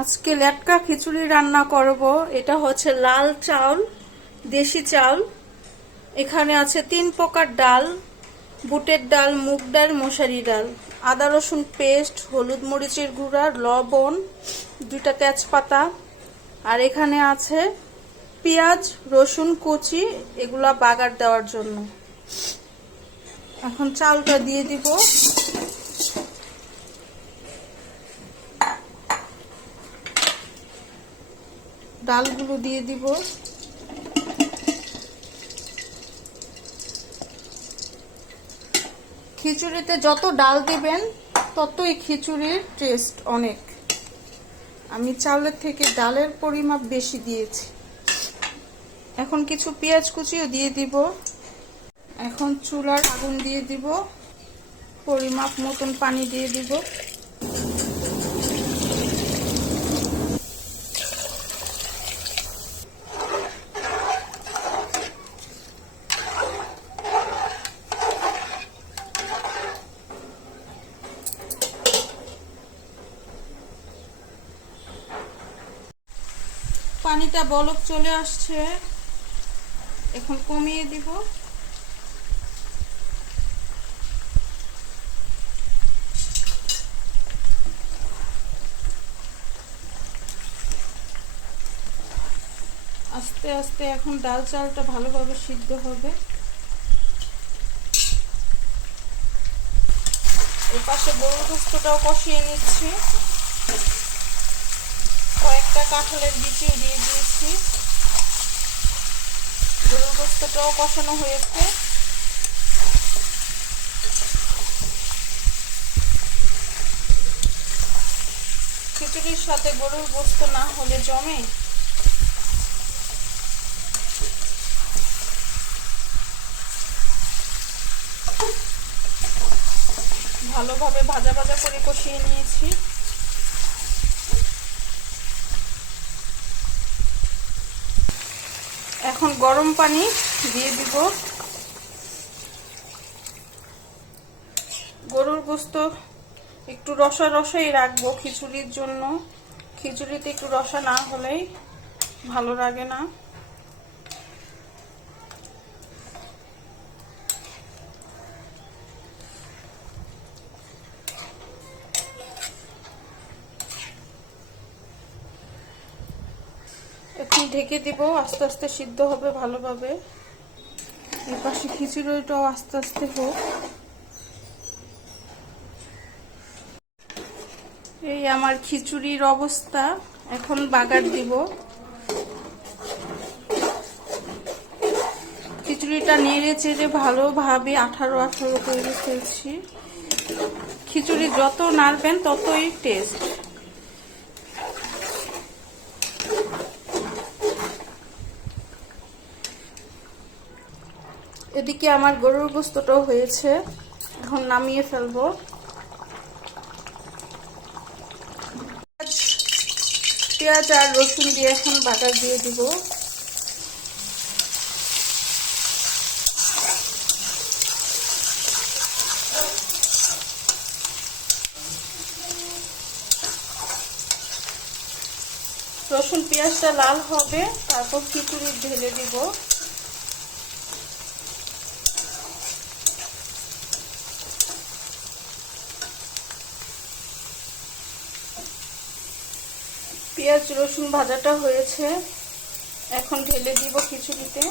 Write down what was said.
আজকে লেটকা খিচুড়ি রান্না করব। এটা হচ্ছে লাল চাউল, দেশি চাউল। এখানে আছে তিন প্রকার ডাল, বুটের ডাল, মুগ ডাল, মশারি ডাল। আদা, রসুন পেস্ট, হলুদ মরিচের গুঁড়া, লবণ, দুইটা তেজপাতা। আর এখানে আছে পেঁয়াজ, রসুন, কুচি, এগুলা বাগার দেওয়ার জন্য। এখন চালটা দিয়ে দিব। ডালগুলো দিয়ে দিব। খিচুড়িতে যত ডাল দিবেন, ততই খিচুড়ির টেস্ট অনেক। আমি চালের থেকে ডালের পরিমাপ বেশি দিয়েছি। এখন কিছু পেঁয়াজ কুচিও দিয়ে দিব। এখন চুলার আগুন দিয়ে দিব। পরিমাপ মতন পানি দিয়ে দিব। পানিটা বলক চলে আসছে। এখন কমিয়ে দিব। আস্তে আস্তে এখন ডাল চালটা ভালোভাবে সিদ্ধ হবে। এই পাশে গরুর গোস্তটাও কষিয়ে নিচ্ছি। কয়েকটা কাঁঠালের বিচিও দিয়ে দিয়েছি। গরুর গোস্তটাও কষানো হয়েছে। খিচুড়ির সাথে গরুর গোস্ত না হলে জমে। ভালোভাবে ভাজা ভাজা করে কষিয়ে নিয়েছি। এখন গরম পানি দিয়ে দিব। গরুর গোস্ত একটু রসা রসাই রাখব খিচুড়ির জন্য। খিচুড়িতে একটু রসা না হলেই ভালো লাগে না। ঢেকে দিব, আস্তে আস্তে সিদ্ধ হবে ভালোভাবে। এই পাশে খিচুড়িটাও আস্তে আস্তে হোক। এই আমার খিচুড়ির অবস্থা, এখন বাগার দিব। খিচুড়িটা নেড়ে চেড়ে ভালোভাবে আঠারো আঠারো করে ফেলছি। খিচুড়ি যত নাড়বেন ততই টেস্ট এদিকে আমার গরুর গোস্তটাও হয়েছে। এখন নামিয়ে ফেলব। পেঁয়াজ আর রসুন দিয়ে এখন বাটার দিয়ে দিব। রসুন পেঁয়াজটা লাল হবে, তারপর খিচুড়ি ঢেলে দিব। পেঁয়াজ রসুন ভাজাটা হয়েছে। এখন ঢেলে দিব খিচুড়িতে।